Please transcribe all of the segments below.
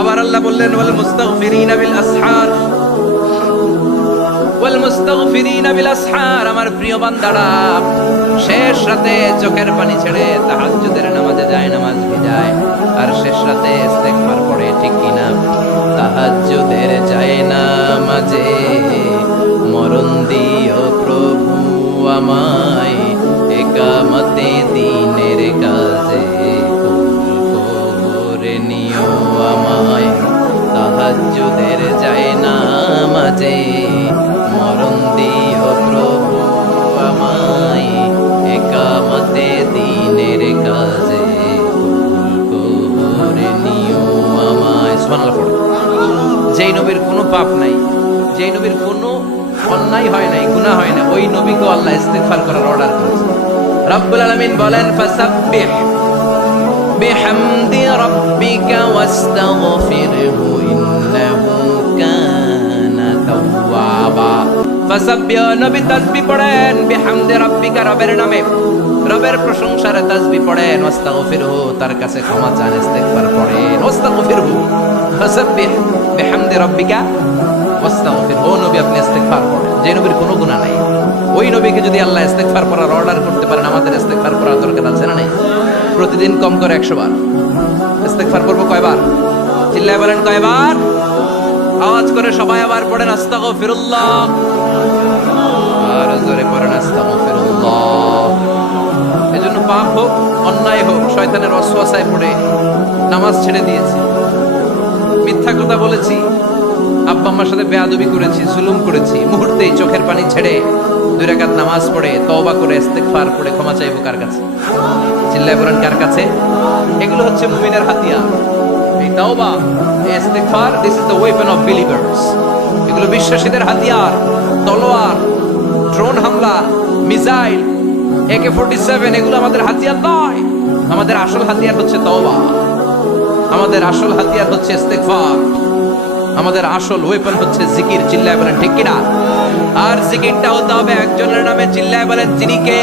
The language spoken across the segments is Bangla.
আবার আল্লাহ বললেন, ওয়াল মুস্তাগফিরিনা বিল আসহার। ওয়াল মুস্তাগফিরিনা বিল আসহার। আমার প্রিয় বান্দারা, শেষ রাতে চোখের পানি ছেড়ে তাহাজ্জুদের নামাজে যায়, নামাজ ভিজায় আর শেষ রাতে ইস্তেগফার পড়ে, ঠিক কিনা? তাহাজ্জুদের যায় নামাজে। মরণ দিও প্রভু আমায় তাহাজ্জুদের যায় নামাজে মরণ দিও প্রভু আমায় একামতে দিনের কাজে। করে যেই নবীর কোনো পাপ নাই, যেই নবীর কোনো অন্যায় হয় নাই, গুনাহ হয় না ওই নবীকে আল্লাহ ইস্তেগফার করার অর্ডার করেছে। রব্বুল আলামিন বলেন, ফাসাব্বিহ বিহামদি রাব্বিকা ওয়াস্তাগফিরহু ইন্নাহু কানা তাওয়াবা ফাসাব্বিহ নবী তাসবিহ পড়েন বিহামদি রাব্বিকা রবের নামে রবের প্রশংসার তাসবিহ পড়েন ওয়াস্তাগফিরহু তার কাছে ক্ষমা চান ইস্তেগফার পড়েন ওয়াস্তাগফিরহু ফাসাব্বিহ বিহামদি রাব্বিকা ওয়াস্তাগফির ও নবী আপনি ইস্তেগফার পড়েন যে নবীর কোনো গুনাহ নাই। ওই নবীকে যদি আল্লাহ ইস্তেগফার করার অর্ডার করতে পারেন, আমাদের ইস্তেগফার করার দরকার আছে না নাই? প্রতিদিন কম করে 100 বার। ইস্তেগফার করব কয়বার? চিল্লায় বলেন কয়বার? আওয়াজ করে সবাই আবার পড়েন, আস্তাগফিরুল্লাহ। আর জোরে পড়েন, আস্তাগফিরুল্লাহ। এজন্য পাপ হোক, অন্যায় হোক, শয়তানের ওয়াসওয়াসায় পড়ে নামাজ ছেড়ে দিয়েছি। মিথ্যা কথা বলেছি, আব্বা আম্মার সাথে বেয়াদবি করেছি, জুলুম করেছি, মুহূর্তেই চোখের পানি ছেড়ে দুই রাকাত নামাজ পড়ে, তওবা করে, ইস্তেগফার করে ক্ষমা চাইব কার কাছে? চিল্লায় বলেন, কার কাছে? এগুলো হচ্ছে মুমিনের হাতিয়ার। এই তওবা, এই ইস্তেগফার this is the weapon of believers এগুলো বিশ্বাসীদের হাতিয়ার, তলোয়ার ড্রোন হামলা, মিসাইল একে ফোর্টি সেভেন এগুলো আমাদের হাতিয়ার নয়। আমাদের আসল হাতিয়ার হচ্ছে তওবা। আমাদের আসল হাতিয়ার হচ্ছে ইস্তেগফার। আমাদের আসল ওয়েপন হচ্ছে জিকির চিল্লায় বলেন ঠিক কিনা আর জিকিরটা হতে হবে একজনের নামে চিল্লায় বলেন যিনি কে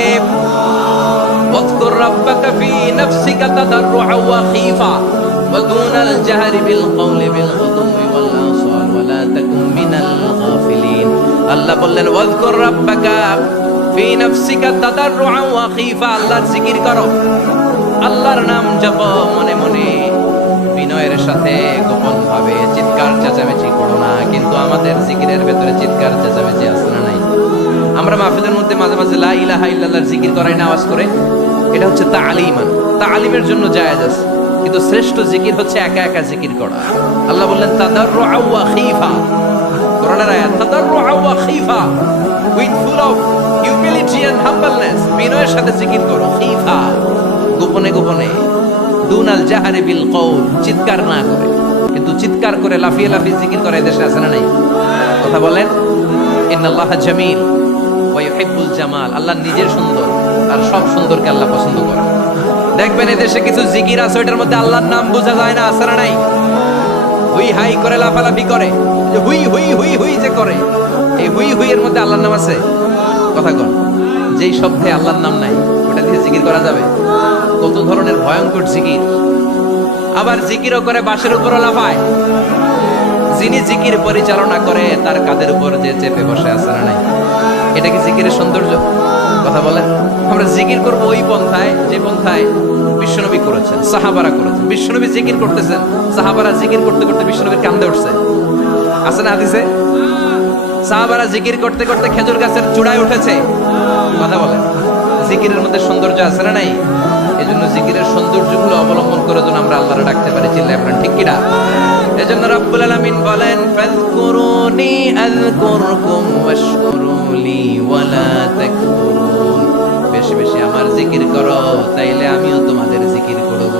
واذكر ربك في نفسك تضرعا وخيفا ودون الجهر بالقول بالغدو والآصال ولا تكن من الغافلين আল্লাহ বললেন ওয়াজকুর রাব্বাকা ফি নাফসিকা তাদাররুআন ওয়া খীফা আল্লাহর জিকির করো আল্লাহর নাম জপ মনে মনে জিকিরের ভেতরে চিৎকার, চেঁচামেচি আছে না নাই? আমরা মাহফিলের মধ্যে মাঝে মাঝে লা ইলাহা ইল্লাল্লাহর জিকির করাই না আওয়াজ করে। এটা হচ্ছে তালিমান তালিমের জন্য জায়েজ আছে। কিন্তু শ্রেষ্ঠ জিকির হচ্ছে একা একা জিকির করা। আল্লাহ বললেন, তাদাররুআ ওয়া খীফা। কোরআনের আয়াত, তাদাররুআ ওয়া খীফা। With full of humility and humbleness বিনয়ের সাথে জিকির করো, খীফা। গোপনে গোপনে। দুনাল জাহারে বিল কৌল চিৎকার না করে। কিন্তু চিৎকার করে লাফিয়ে লাফিয়ে জিকির করে দেশে আছে না নাই? কথা বলেন, ইন্নাল্লাহ জামিল ওয়া ইউহিব্বুল জামাল। আল্লাহ নিজের সুন্দর, আর সব সুন্দরকে আল্লাহ পছন্দ করে দেখবেন এদেশে কিছু জিকির আছে, ওইটার মধ্যে আল্লাহর নাম বোঝা যায় না, আছে নাই? হুই হাই করে, লাফালাফি করে যে হুই হুই হুই হুই যে করে, এই হুই হুই এর মধ্যে আল্লাহর নাম আছে? কথা কন, যেই শব্দে আল্লাহর নাম নাই, ওটা দিয়ে জিকির করা যাবে? কত ধরনের ভয়ঙ্কর জিকির। আবার জিকিরও করে বাসের উপরও লাফায় যিনি জিকির পরিচালনা করে, তার কাদের উপর যে চেপে বসে আছে না নাই। এটা কি জিকিরের সৌন্দর্য? কথা বলেন। আমরা জিকির করব ওই পন্থায়, যে পন্থায় বিশ্বনবী করেছেন, সাহাবারা করেছেন। বিশ্বনবী জিকির করতেছেন, সাহাবারা জিকির করতে করতে বিশ্বনবীর কান্দে উঠছে। আছে না হাদিসে? সাহাবারা জিকির করতে করতে খেজুর গাছের চূড়ায় উঠেছে। কথা বলেন। জিকিরের মধ্যে সৌন্দর্য আছে না নাই? এজন্য জিকিরের সৌন্দর্যগুলো অবলম্বন করে যেন আমরা আল্লাহরে ডাকতে পারি, চিল্লায় আপনার ঠিক কিনা? এজন্য রব্বুল আলামিন বলেন, ফাযকুরুনি আযকুরকুম ওয়াশকুরুলি ওয়ালা তাকফুরুন। বেশি বেশি আমার জিকির করো, তাইলে আমিও তোমাদের জিকির করব।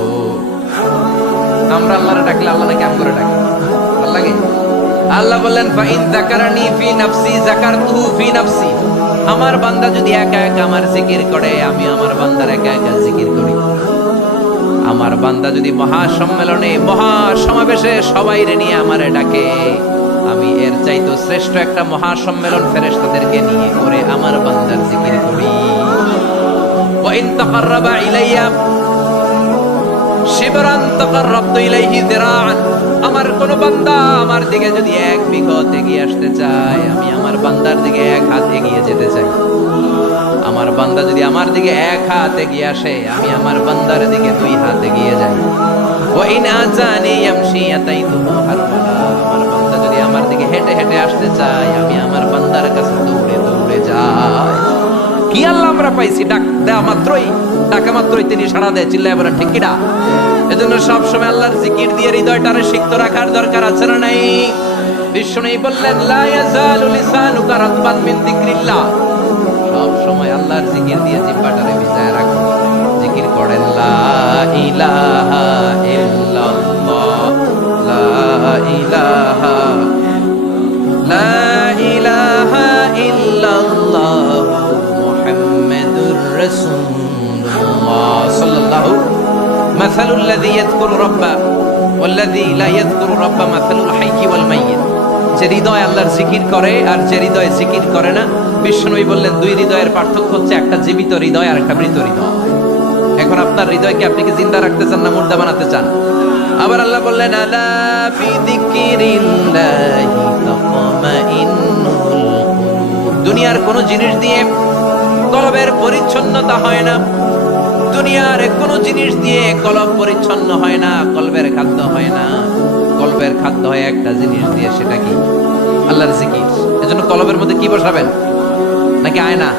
আমরা আল্লাহরে ডাকলে আল্লাহ নাকি করে ডাকে? ভালো লাগে? আল্লাহ বলেন, ফাইন যাকারানি ফি নাফসি, যাকারতুহু ফি নাফসি। আমার বান্দা যদি একা একা আমার জিকির করে, আমি আমার বান্দার একা একা জিকির করি। আমার বান্দা যদি মহা সম্মেলনে মহা সমাবেশে সবাই রে নিয়ে আমারে ডাকে, আমি এর চাইতো শ্রেষ্ঠ একটা মহা সম্মেলন ফেরেশতাদেরকে নিয়ে করে আমার বান্দার জিকির করি। ইন তাকাররাবা ইলাইয়া, শিবরান তাকাররাবতু ইলাইহি যিরাআন আমার কোন বান্দা আমার দিকে যদি এক বিঘত এগিয়ে আসতে চায়, আমি আমার বান্দার দিকে এক হাত এগিয়ে যেতে চাই। আমার বান্দা যদি আমার দিকে এক হাত এগিয়ে আসে, আমি আমার বান্দার দিকে দুই হাত এগিয়ে যাই। ওয়াইন আজানি ইয়ামশি আতাইতুহু হারওয়ালা আমার বান্দা যদি আমার দিকে হেঁটে হেঁটে আসতে চায়, আমি আমার বান্দার কাছে দৌড়ে দৌড়ে যাই। কি আল্লাহ আমরা পাইছি? ডাক দেওয়া মাত্রই, ডাকা মাত্রই তিনি সাড়া দেয়, চিল্লায় বলেন ঠিক কিনা এজন্য সবসময় আল্লাহর জিকির দিয়ে হৃদয়টারে সিক্ত রাখার দরকার আছে না নাই? বিষ্ণু বললেন সব সময় আল্লাহর জিকির দিয়ে জিব্বাটারে ভিজায় রাখো। জিকির করেন ইলাহা ইলাহা, লা مثل الذي يذكر ربه والذي لا يذكر ربه مثل الحي والميت যে হৃদয় আল্লাহর জিকির করে আর যে হৃদয় জিকির করে না বিষ্ণুই বললেন দুই হৃদয়ের পার্থক্য হচ্ছে একটা জীবিত হৃদয় আর একটা মৃত হৃদয় এখন আপনার হৃদয়কে আপনি কি জিন্দা রাখতে চান না মুর্দা বানাতে চান আবার আল্লাহ বললেন আলা ফি যিকিরিল্লাহি তাতমাইন্নুল কুলুব দুনিয়ার কোন জিনিস দিয়ে কলবের পরিচ্ছন্নতা হয় না দুনিয়ার কোনো জিনিস দিয়ে কলব পরিচ্ছন্ন হয় না, কলবের খাদ্য হয় না। কলবের খাদ্য হয় একটা জিনিস দিয়ে, সেটা কি? আল্লাহর জিকির। এজন্য কলবের মধ্যে কি বসাবেন? নাকি আয়না?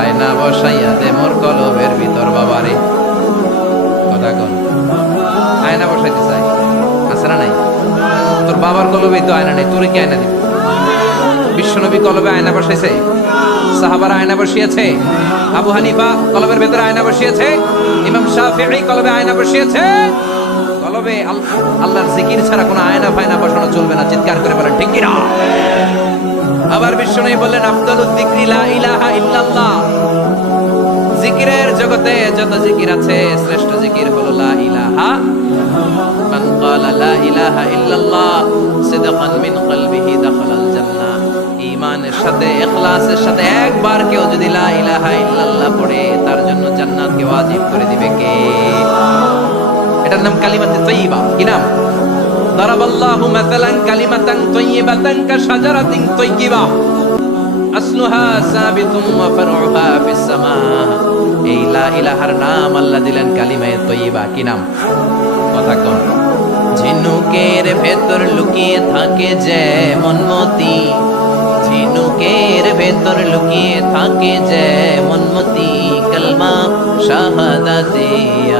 আয়না বসাইয়া দে মোর কলবের ভিতর, বাবারে। কথা কোন। আয়না বসাইতে চাই। আছে না নাই? তোর বাবার কলবে তো আয়না নেই, তোরে কি আয়না দিবে? বিশ্বনবী কলবে আয়না বসাইছে? সাহাবারা আয়না বসিয়েছে? আবু হানিফা কলবের ভেতরে আয়না বসিয়েছে। ইমাম শাফিঈ কলবে আয়না বসিয়েছে। কলবে আল- আল্লাহর জিকির ছাড়া কোনো আয়না ফায়না বসানো চলবে না, চিৎকার করে বলেন, ঠিক কিনা? আবার বিশ্বনবী বললেন, আফদালুদ যিকরি লা ইলাহা ইল্লাল্লাহ। জিকিরের জগতে যত জিকির আছে, শ্রেষ্ঠ জিকির হলো লা ইলাহা। মান ক্বালা লা ইলাহা ইল্লাল্লাহ, সিদকান মিন কলবিহি দাখালাল ঈমানের সাথে, ইখলাসের সাথে একবার কেউ যদি লা ইল্লাল্লাহ পড়ে, তার জন্য জান্নাতকে ওয়াজিব করে দিবে কে? এটার নাম কালিমাতে তৈয়বা কি নাম? এই লা ইলাহার নাম আল্লাহ দিলেন কালিমায়ে তৈয়বা কি নাম? কথা কন। ঝিনুকের ভেতর লুকিয়ে থাকে যে মনমতি। ঝিনুকের ভেতর লুকিয়ে থাকে যে মনমতি কলমা, শাহাদাতে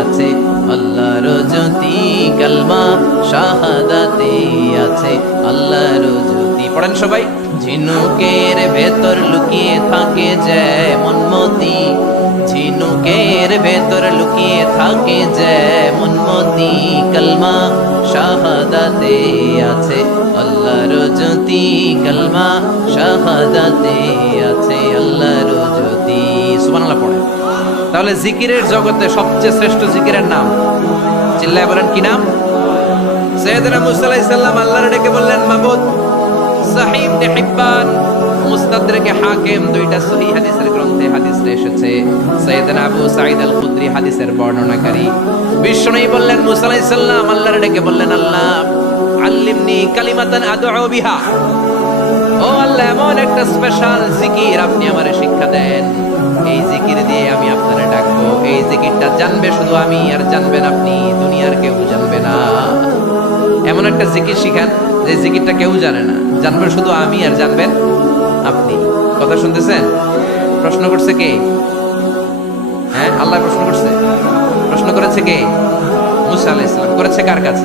আছে। আল্লাহ জ্যোতি কলমা, শাহাদাতে আছে। আল্লাহর জ্যোতি। পড়েন সবাই। ঝিনুকের ভেতর লুকিয়ে থাকে যে মনমতি ঝিনুকের ভেতর লুকিয়ে থাকে যে মনমতি কলমা শাহাদাতে আছে। আল্লাহর জ্যোতি কলমা শাহাদাতে আছে। আল্লাহর জ্যোতি, সুবহানাল্লাহ পড়ে। তাহলে জিকিরের জগতে সবচেয়ে শ্রেষ্ঠ জিকিরের নাম। চিল্লায় বলেন, কি নাম? সৈয়দনা মুসা আলাইহিস সালাম আল্লাহর ডেকে বললেন, মাবুদ, সাহিব হিব্বান মুস্তাদরিকে হাকিম দুইটা সহিহ হাদিসের গ্রন্থে হাদিস এসেছে। সৈয়দনা আবু সাঈদ আল খুদরি হাদিসের বর্ণনাকারী। বিষ্ণুই বললেন, মুসা আলাইহিস আল্লাহর ডেকে বললেন, আল্লাহ, আল্লিমনি কালিমাতান আদউ বিহা। ও আল্লাহ, এমন একটা স্পেশাল জিকির আপনি আমারে শিক্ষা দেন। এই জিকির দিয়ে আমি আপনারে ডাকবো। এই জিকিরটা জানবে শুধু আমি, আর জানবেন আপনি, দুনিয়ার কেউ জানবে না। এমন একটা জিকির শিখান, যে জিকিরটা কেউ জানে না। জানবেন শুধু আমি, আর জানবেন আপনি। কথা শুনতেছেন? প্রশ্ন করছে কে? হ্যাঁ আল্লাহ প্রশ্ন করছে। প্রশ্ন করেছে কে? মুসা আলাইহিস সালাম। করেছে কার কাছে?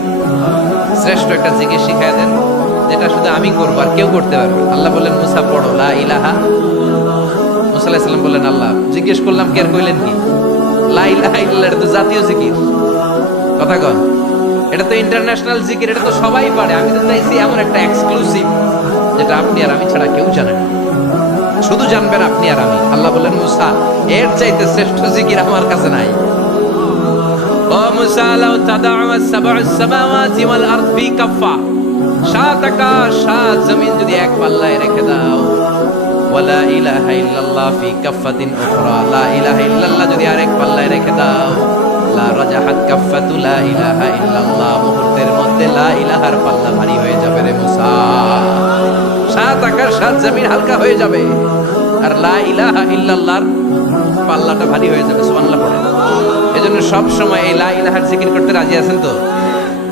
শ্রেষ্ঠ একটা জিকির শিখায় দেন। যেটা শুধু আমি করব আর কেউ করতে পারবে আল্লাহ বললেন, মুসা, পড়ো। লা ইলাহা মুসা আলাইহিস সালাম বললেন, আল্লাহ, জিজ্ঞেস করলাম কে আর কইলেন কি? লা ইলাহা ইল্লাল্লাহ। এটা তো জাতীয় জিকির। কথা কন। এটা তো ইন্টারন্যাশনাল জিকির, এটা তো সবাই পারে। আমি তো চাইছি এমন একটা এক্সক্লুসিভ যেটা আপনি আর আমি ছাড়া কেউ জানে না। শুধু জানবেন আপনি আর আমি। আল্লাহ বললেন মুসা, এর চাইতে শ্রেষ্ঠ জিকির আমার কাছে নাই। ও মুসা তাদাউ সামাওয়াতি ওয়াল আরদ ফি কাফা সাত আকাশ, সাত জমিন যদি এক পাল্লায় রেখে দাও। ওয়ালা ইলাহা ইল্লাল্লাহ ফি কাফাতিন উখরা। লা ইলাহা ইল্লাল্লাহ যদি আরেক পাল্লায় রেখে দাও। লা রাজাহাত কাফাতু লা ইলাহা ইল্লাল্লাহ। মুহূর্তের মধ্যে লা ইলাহার পাল্লা ভারী হয়ে যাবে রে মুসা। আকাশ সাত জমিন হালকা হয়ে যাবে। আর লা ইলাহা ইল্লাল্লাহর পাল্লাটা ভারী হয়ে যাবে, সুবহানাল্লাহ পড়ে। এজন্য সব সময় এই লা ইলাহার জিকির করতে রাজি আছেন তো?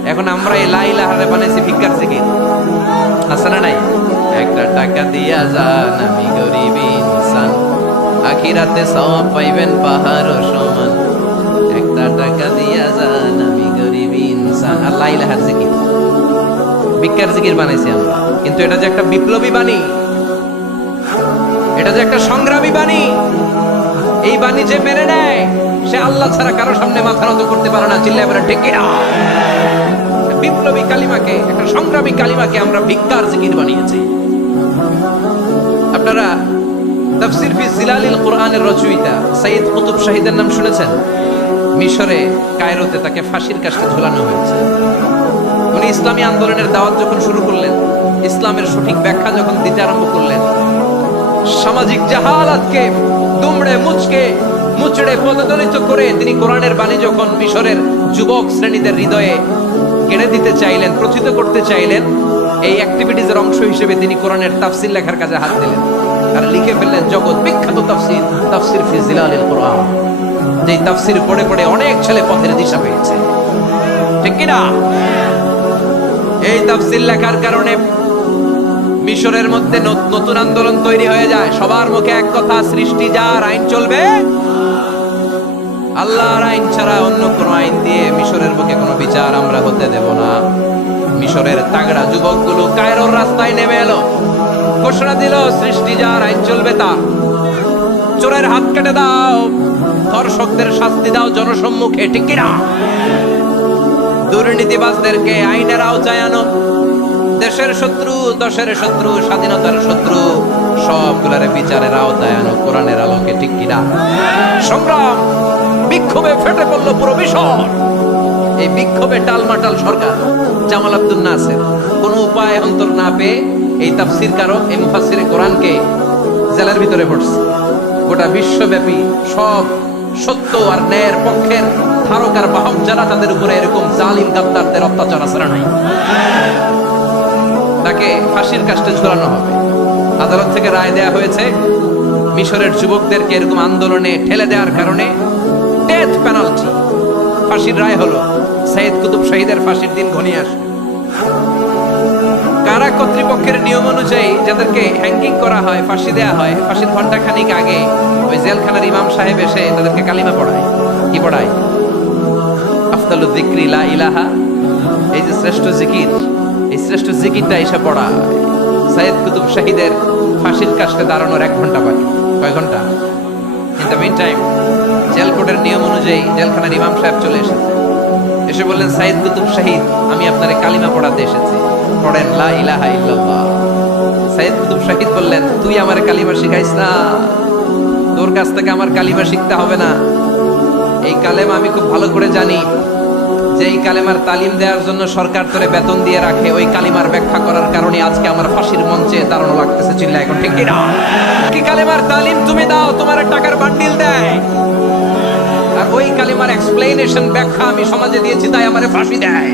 এখন আমরা এই লা ইলাহারে বানাইছি ভিক্ষার জিকির। আছে না নাই? একটা টাকা দিয়া যান আমি গরিব ইনসান। আখিরাতে সওয়াব পাইবেন পাহাড় সমান। একটা টাকা দিয়া যান আমি গরিব ইনসান। আল্লাহ ইলাহার জিকির। ভিক্ষার জিকির বানাইছি আমরা। কিন্তু এটা যে একটা বিপ্লবী বাণী, এটা যে একটা সংগ্রামী বাণী, এই বাণী যে মেনে নেয়, সে আল্লাহ ছাড়া কারও সামনে মাথা নত করতে পারে না। চিল্লায় বলে, ঠিক কিনা? বিপ্লবী কালিমাকে, একটা সংগ্রামী কালিমাকে আমরা ভিক্ষার জিকির বানিয়েছি। আপনারা তাফসির ফি জিলালিল কোরআনের রচয়িতা সাইয়দ কুতুব শাহিদের নাম শুনেছেন? মিশরে কায়রোতে তাকে ফাঁসির কাছে ঝোলানো হয়েছে। উনি ইসলামী আন্দোলনের দাওয়াত যখন শুরু করলেন, ইসলামের সঠিক ব্যাখ্যা যখন দিতে আরম্ভ করলেন, সামাজিক জাহালাতকে, দুমড়ে মুচকে, মুচড়ে পদদলিত করে তিনি কোরআনের বাণী যখন মিশরের যুবক শ্রেণীদের হৃদয়ে কেড়ে দিতে চাইলেন, প্রথিত করতে চাইলেন, এই অ্যাক্টিভিটিজের অংশ হিসেবে তিনি কোরআনের তাফসির লেখার কাজে হাত দিলেন। আর লিখে ফেললেন, জগৎ বিখ্যাত তাফসির তাফসির ফি জিলালিল কোরআন। যেই তাফসির পড়ে পড়ে অনেক ছেলে পথের দিশা পেয়েছে। ঠিক কিনা? এই তাফসির লেখার কারণে মিশরের মধ্যে নত- নতুন আন্দোলন তৈরি হয়ে যায়। সবার মুখে এক কথা, সৃষ্টি যার আইন চলবে, আল্লাহর আইন ছাড়া অন্য কোনো আইন দিয়ে মিশরের মুখে কোনো বিচার আমরা হতে দেব না। মিশরের তাগড়া যুবকগুলো কায়রোর রাস্তায় নেমে এলো। ঘোষণা দিল, সৃষ্টি যার আইন চলবে তা চোরের হাত কেটে দাও, ধর্ষকদের শাস্তি দাও, জনসম্মুখে, ঠিক কিনা? দুর্নীতিবাজদেরকে আইনের আওতায় আনো। দেশের শত্রু, দশের শত্রু, স্বাধীনতার শত্রু, সবগুলারে বিচারের আওতায় আনো, কোরআনের আলোকে, ঠিক কিনা? সংগ্রাম বিক্ষোভে ফেটে পড়ল পুরো মিশর। এই বিক্ষোভে টালমাটাল সরকার, জামাল আব্দুল নাসের, কোনো উপায় অন্তর না পেয়ে এই তাফসির কারক এই মুফাসির কোরআনকে জেলার ভিতরে পড়ছে গোটা বিশ্বব্যাপী সব সত্য আর ন্যায়ের পক্ষের ধারক বাহক যারা তাদের উপরে এরকম জালিম গাদ্দারদের অত্যাচার আসরা নাই? তাকে ফাঁসির কাস্টে ঝোলানো হবে। আদালত থেকে রায় দেয়া হয়েছে, মিশরের যুবকদেরকে এরকম আন্দোলনে ঠেলে দেওয়ার কারণে ডেথ পেনাল্টি ফাঁসির রায় হলো সৈয়দ কুতুব শহীদের ফাঁসির দিন ঘনিয়ে আসে কারা কর্তৃপক্ষের নিয়ম অনুযায়ী যাদেরকে হ্যাঙ্গিং করা হয়, ফাঁসি দেয়া হয়, ফাঁসির ঘণ্টা খানিক আগে ওই জেলখানার ইমাম সাহেব এসে তাদেরকে কালিমা পড়ায়। কি পড়ায়? আফতালু যিকরি লা ইলাহা। এই যে শ্রেষ্ঠ জিকির, এই শ্রেষ্ঠ জিকিরটা এসে পড়া। সাইয়েদ কুতুব শাহিদের ফাঁসির কাছে দাঁড়ানোর এক ঘণ্টা বাকি, কয় ঘণ্টা? In the meantime jail নিয়ম অনুযায়ী জেলখানার ইমাম সাহেব চলে এসেছে। এসে বললেন সাইদ কুতুব শাহিদ, আমি আপনার কালিমা পড়াতে এসেছি। পড়েন লা ইলাহা ইল্লাল্লাহ। সাইদ কুতুব শাহিদ বললেন, তুই আমার কালিমা শিখাইস না। তোর কাছ থেকে আমার কালিমা শিখতে হবে না। এই কালেমা আমি খুব ভালো করে জানি। যে এই কালেমার তালিম দেওয়ার জন্য সরকার তোরে বেতন দিয়ে রাখে, ওই কালিমার ব্যাখ্যা করার কারণে আজকে আমার ফাঁসির মঞ্চে দাঁড়ানো লাগতেছে চিল্লা এখন ঠিক কিনা? কি কালেমার তালিম তুমি দাও, তোমার টাকার বান্ডিল দেয়। আর ওই কালিমার এক্সপ্লেনেশন ব্যাখ্যা আমি সমাজে দিয়েছি, তাই আমারে ফাঁসি দেয়।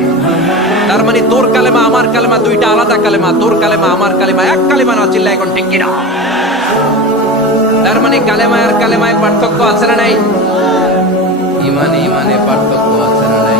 তার মানে তোর কালেমা, আমার কালেমা দুইটা আলাদা কালেমা, তোর কালেমা, আমার কালেমা, এক কালেমা না চিল্লা এখন ঠিক কিনা? তার মানে কালেমায় আর কালেমায় পার্থক্য আছে না নাই? ইমানে ইমানে পার্থক্য আছে না নাই?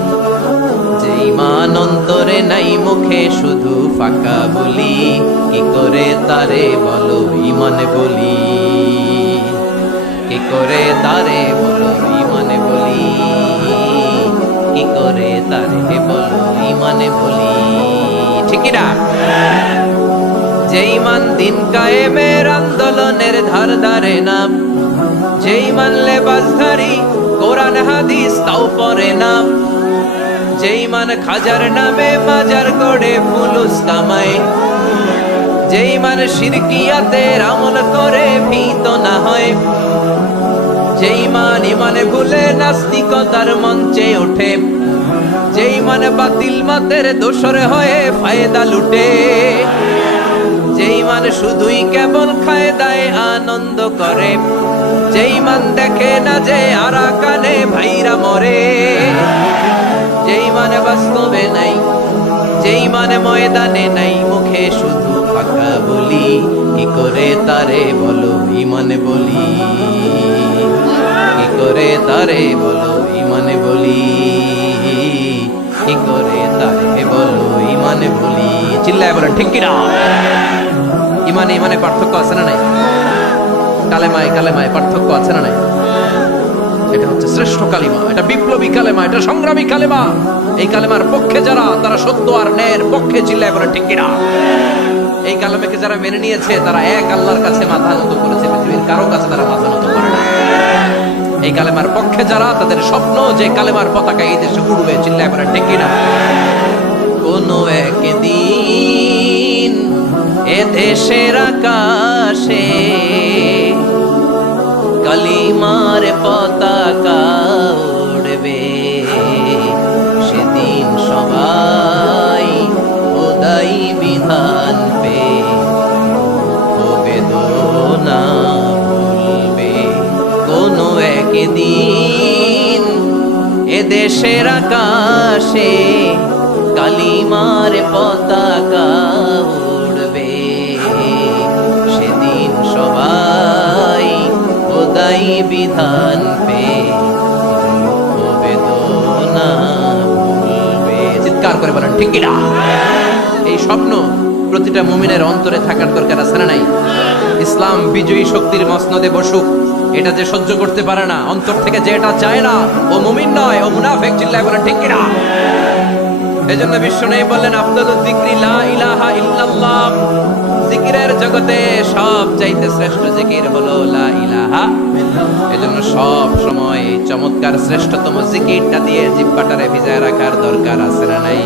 নাই মুখে শুধু ফাঁকা বলি। কি করে তারে বলো ইমানে বলি? কি করে তারে বলো ইমানে বলি? কি করে তারে বলো ইমানে বলি? ঠিক না যে ইমান দিন কায়েমের আন্দোলনের ধার ধারে না, যেই মানলে বাজধারি কোরআন হাদিস তাও পরে না যেই মান খাজার নামে মাজার গড়ে ফুলুস কামায় যেই মান শিরকিয়াতের আমল করে ভীত না হয়। যেই মান ইমানে ভুলে নাস্তিকতার মঞ্চে ওঠে। যেই মানে বাতিল মাতের দোসর হয়ে ফায়দা লুটে। যেই মান শুধুই কেবল খায় দায় আনন্দ করে। যেই মান দেখে না যে আরা কানে ভাইরা মরে। যেই মানে বাস্তবে নাই, যেই মানে ময়দানে নাই, মুখে শুধু ফাঁকা বলি, কি করে তারে বলো ইমানে বলি? কি করে তারে বলো ইমানে বলি? কি করে তারে বলো ইমানে বলি? চিল্লায় বলেন, ঠিক কিনা? ইমানে ইমানে পার্থক্য আছে না নাই? কালেমায় কালেমায় পার্থক্য আছে না নাই? এটা হচ্ছে শ্রেষ্ঠ কালিমা, এটা বিপ্লবী কালেমা, এটা সংগ্রামী কালেমা। এই কালেমার পক্ষে যারা, তারা সত্য আর ন্যায়ের পক্ষে চিল্লায় বলে ঠিক কিনা? এই কালেমাকে যারা মেনে নিয়েছে, তারা এক আল্লাহর কাছে মাথা নত করেছে, পৃথিবীর কারও কাছে তারা মাথা নত করে না এই কালেমার পক্ষে যারা, তাদের স্বপ্ন যে কালেমার পতাকা এই দেশে উড়বে, চিল্লায় বলে ঠিক কিনা? কোনো একদিন এ দেশের আকাশে কালিমার পতাকা ঠিক না এই স্বপ্ন প্রতিটা অন্তরে থাকার দরকার আছে না নাই? ইসলাম বিজয়ী শক্তির মসনদে বসুক। এটা যে সহ্য করতে পারে না, অন্তর থেকে যে এটা চায় না, ও মুমিন নয়, ও মুনাফেক ঠিক এজন্য বিশ্ব নেই বললেন লা ইলাহা ইল্লাল্লাহ। জিকিরের জগতে সব চাইতে শ্রেষ্ঠ জিকির হলো লা ইলাহা এজন্য সব সময় চমৎকার শ্রেষ্ঠতম জিকিরটা দিয়ে জিব্বাটারে ভিজায় রাখার দরকার আছে না নাই?